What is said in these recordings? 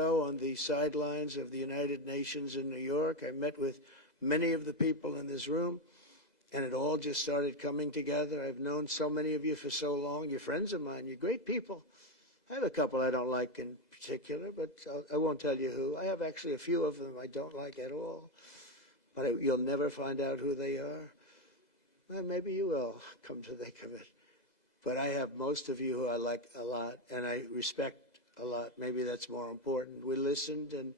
ago on the sidelines of the United Nations in New York. I met with many of the people in this room, and it all just started coming together. I've known so many of you for so long. You're friends of mine. You're great people. I have a couple I don't like in particular, but I won't tell you who. I have actually a few of them I don't like at all, but you'll never find out who they are. Well, maybe you will, come to think of it. But I have most of you who I like a lot, and I respect a lot. Maybe that's more important. We listened, and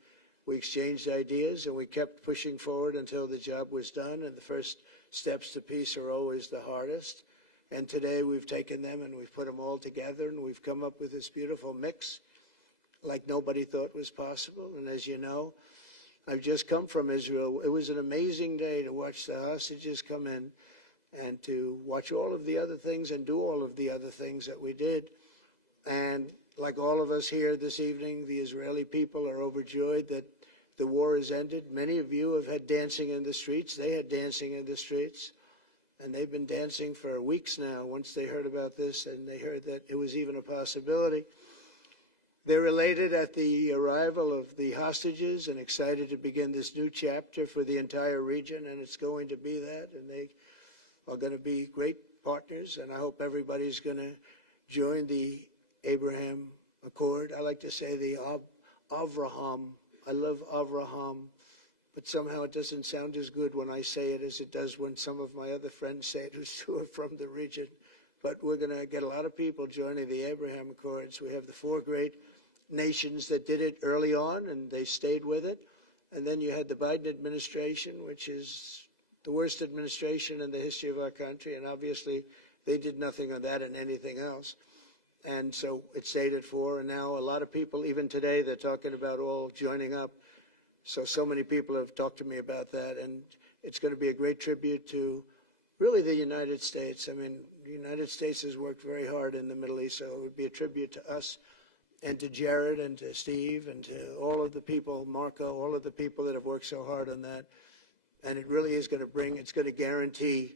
we exchanged ideas, and we kept pushing forward until the job was done, and the first steps to peace are always the hardest. And today we've taken them and we've put them all together, and we've come up with this beautiful mix like nobody thought was possible. And as you know, I've just come from Israel. It was an amazing day to watch the hostages come in and to watch all of the other things and do all of the other things that we did. And like all of us here this evening, the Israeli people are overjoyed that the war has ended. Many of you have had dancing in the streets. They had dancing in the streets. And they've been dancing for weeks now once they heard about this and they heard that it was even a possibility. They're elated at the arrival of the hostages and excited to begin this new chapter for the entire region, and it's going to be that. And they are going to be great partners, and I hope everybody's going to join the Abraham Accord. I like to say the Avraham. I love Avraham, but somehow it doesn't sound as good when I say it as it does when some of my other friends say it who are from the region. But we're going to get a lot of people joining the Abraham Accords. We have the four great nations that did it early on, and they stayed with it. And then you had the Biden administration, which is the worst administration in the history of our country, and obviously they did nothing on that and anything else. And so it stayed at four, and now a lot of people, even today, they're talking about all joining up. So many people have talked to me about that, and it's going to be a great tribute to really the United States. I mean, the United States has worked very hard in the Middle East, so it would be a tribute to us and to Jared and to Steve and to all of the people, Marco, all of the people that have worked so hard on that. And it really is going to it's going to guarantee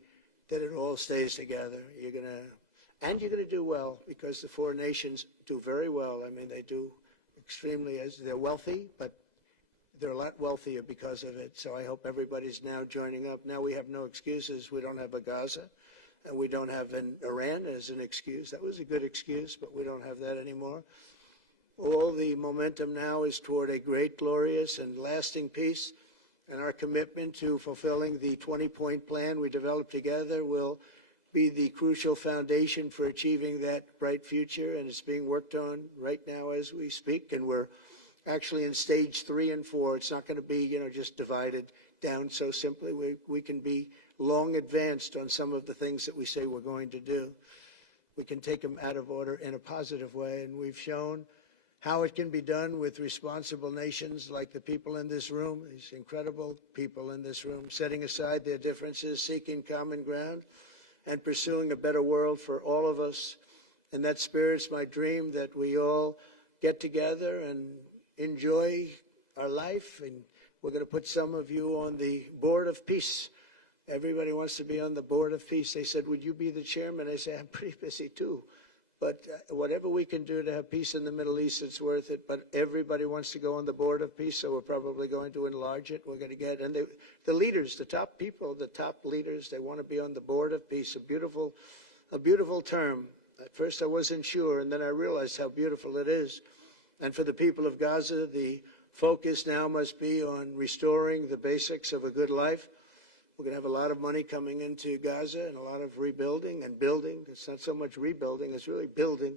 that it all stays together. You're going to do well, because the four nations do very well. I mean, they do extremely, as they're wealthy, but they're a lot wealthier because of it. So I hope everybody's now joining up. Now we have no excuses. We don't have a Gaza, and we don't have an Iran as an excuse. That was a good excuse, but we don't have that anymore. All the momentum now is toward a great, glorious, and lasting peace. And our commitment to fulfilling the 20-point plan we developed together will be the crucial foundation for achieving that bright future. And it's being worked on right now as we speak. And we're actually in stage 3 and 4. It's not going to be, just divided down so simply. We can be long advanced on some of the things that we say we're going to do. We can take them out of order in a positive way, and we've shown how it can be done with responsible nations like the people in this room, these incredible people in this room, setting aside their differences, seeking common ground, and pursuing a better world for all of us. And that spirit's my dream, that we all get together and enjoy our life. And we're going to put some of you on the Board of Peace. Everybody wants to be on the Board of Peace. They said, would you be the chairman? I say, I'm pretty busy too. But whatever we can do to have peace in the Middle East, it's worth it. But everybody wants to go on the Board of Peace, so we're probably going to enlarge it. We're going to get, and the leaders, the top people, the top leaders, they want to be on the Board of Peace. A beautiful term. At first I wasn't sure, and then I realized how beautiful it is. And for the people of Gaza, the focus now must be on restoring the basics of a good life. We're going to have a lot of money coming into Gaza and a lot of rebuilding and building. It's not so much rebuilding, it's really building,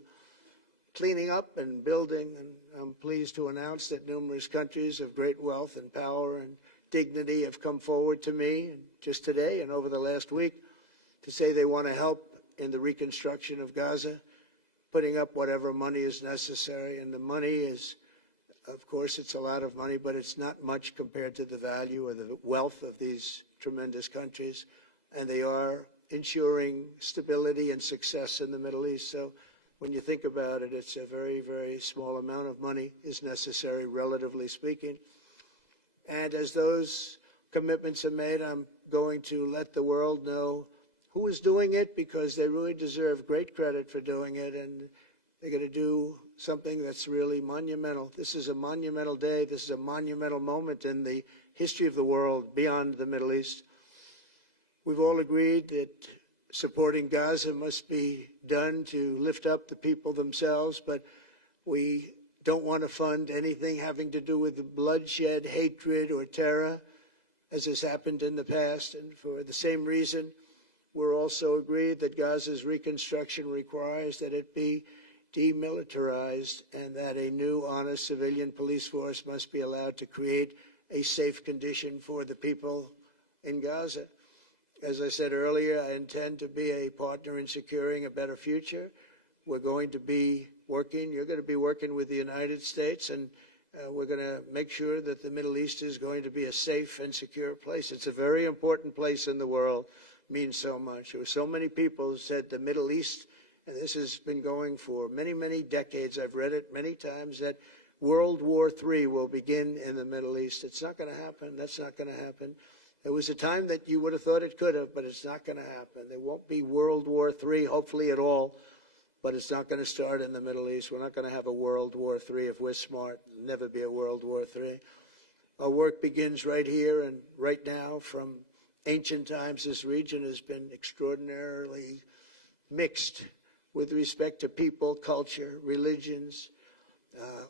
cleaning up and building. And I'm pleased to announce that numerous countries of great wealth and power and dignity have come forward to me just today and over the last week to say they want to help in the reconstruction of Gaza, putting up whatever money is necessary. And the money is, of course, it's a lot of money, but it's not much compared to the value or the wealth of these tremendous countries, and they are ensuring stability and success in the Middle East. So when you think about it, it's a very, very small amount of money is necessary, relatively speaking. And as those commitments are made, I'm going to let the world know who is doing it, because they really deserve great credit for doing it. And They're going to do something that's really monumental. This is a monumental day. This is a monumental moment in the history of the world beyond the Middle East. We've all agreed that supporting Gaza must be done to lift up the people themselves, but we don't want to fund anything having to do with bloodshed, hatred, or terror, as has happened in the past. And for the same reason, we're also agreed that Gaza's reconstruction requires that it be demilitarized and that a new, honest civilian police force must be allowed to create a safe condition for the people in Gaza. As I said earlier, I intend to be a partner in securing a better future. We're going to be working, you're going to be working with the United States, and we're going to make sure that the Middle East is going to be a safe and secure place. It's a very important place in the world, means so much. There were so many people who said the Middle East, and this has been going for many, many decades. I've read it many times, that World War III will begin in the Middle East. It's not going to happen. That's not going to happen. There was a time that you would have thought it could have, but it's not going to happen. There won't be World War III, hopefully at all, but it's not going to start in the Middle East. We're not going to have a World War III if we're smart. There'll never be a World War III. Our work begins right here and right now. From ancient times, this region has been extraordinarily mixed with respect to people, culture, religions,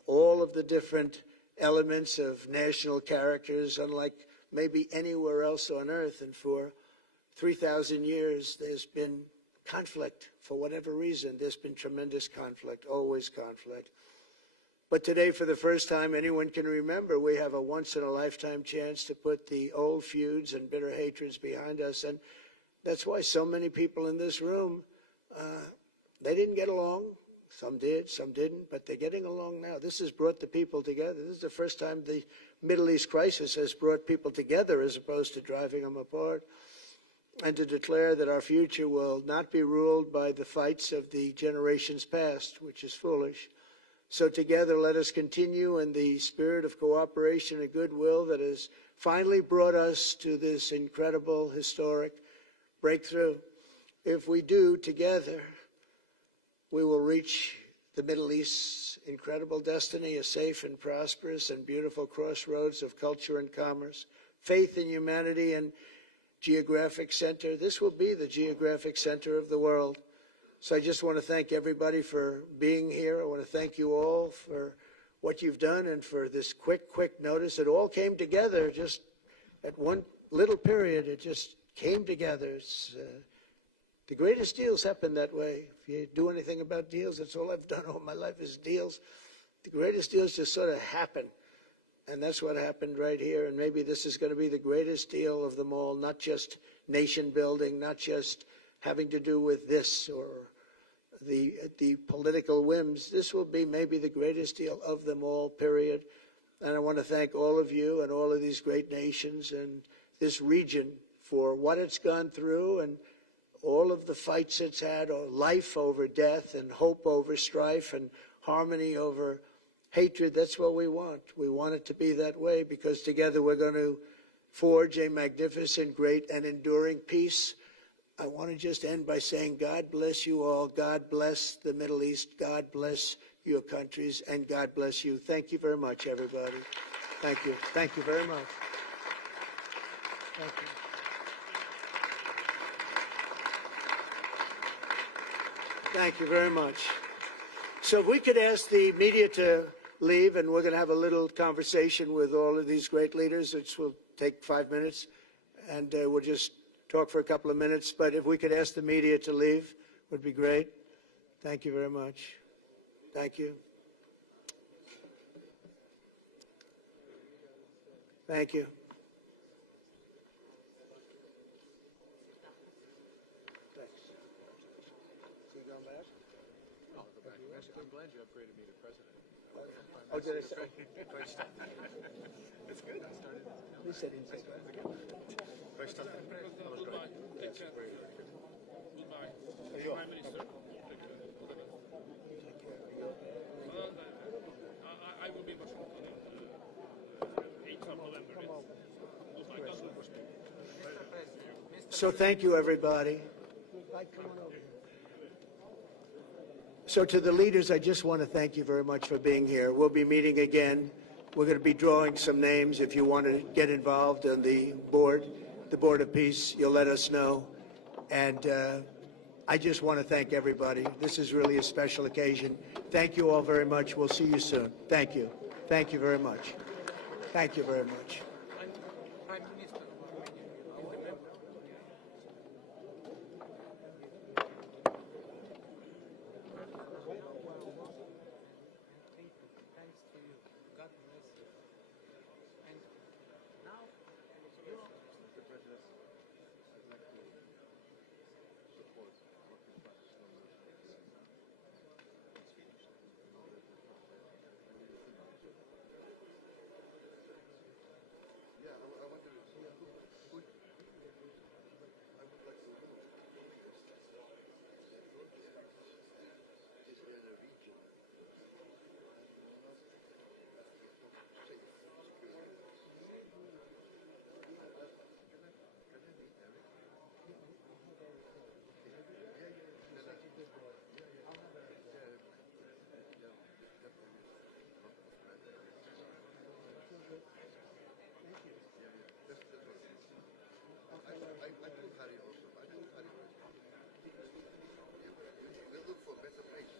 all of the different elements of national characters, unlike maybe anywhere else on earth. And for 3,000 years, there's been conflict. For whatever reason, there's been tremendous conflict, always conflict. But today, for the first time anyone can remember, we have a once-in-a-lifetime chance to put the old feuds and bitter hatreds behind us. And that's why so many people in this room, they didn't get along. Some did, some didn't, but they're getting along now. This has brought the people together. This is the first time the Middle East crisis has brought people together as opposed to driving them apart. And to declare that our future will not be ruled by the fights of the generations past, which is foolish. So together, let us continue in the spirit of cooperation and goodwill that has finally brought us to this incredible, historic breakthrough. If we do, together, we will reach the Middle East's incredible destiny, a safe and prosperous and beautiful crossroads of culture and commerce, faith in humanity and geographic center. This will be the geographic center of the world. So I just want to thank everybody for being here. I want to thank you all for what you've done and for this quick notice. It all came together just at one little period. It just came together. It's, the greatest deals happen that way. If you do anything about deals, that's all I've done all my life is deals. The greatest deals just sort of happen. And that's what happened right here. And maybe this is going to be the greatest deal of them all, not just nation building, not just having to do with this or the political whims. This will be maybe the greatest deal of them all, period. And I want to thank all of you and all of these great nations and this region for what it's gone through and all of the fights it's had, or life over death and hope over strife and harmony over hatred. That's what we want. We want it to be that way because together we're going to forge a magnificent, great, and enduring peace. I want to just end by saying God bless you all. God bless the Middle East. God bless your countries. And God bless you. Thank you very much, everybody. Thank you. Thank you very much. Thank you. Thank you very much. So if we could ask the media to leave, and we're going to have a little conversation with all of these great leaders, which will take 5 minutes, and we'll just talk for a couple of minutes. But if we could ask the media to leave, would be great. Thank you very much. Thank you. Thank you. I'm glad you upgraded me to president. Oh, did I say? It's good. I started. He said he said that. Goodbye. Take care. Goodbye. Prime Minister. I will be Washington 8th of November. Goodbye. So thank you, everybody. So to the leaders, I just want to thank you very much for being here. We'll be meeting again. We're going to be drawing some names. If you want to get involved on the Board of Peace, you'll let us know. And I just want to thank everybody. This is really a special occasion. Thank you all very much. We'll see you soon. Thank you. Thank you very much. Thank you very much. Prime Minister, thanks to you. God bless you. And now, Mr. President, I'd like to support working class Yeah, I wonder if I would like to move. Is in a region. I told Harry also. I told Harry. We'll look for better place.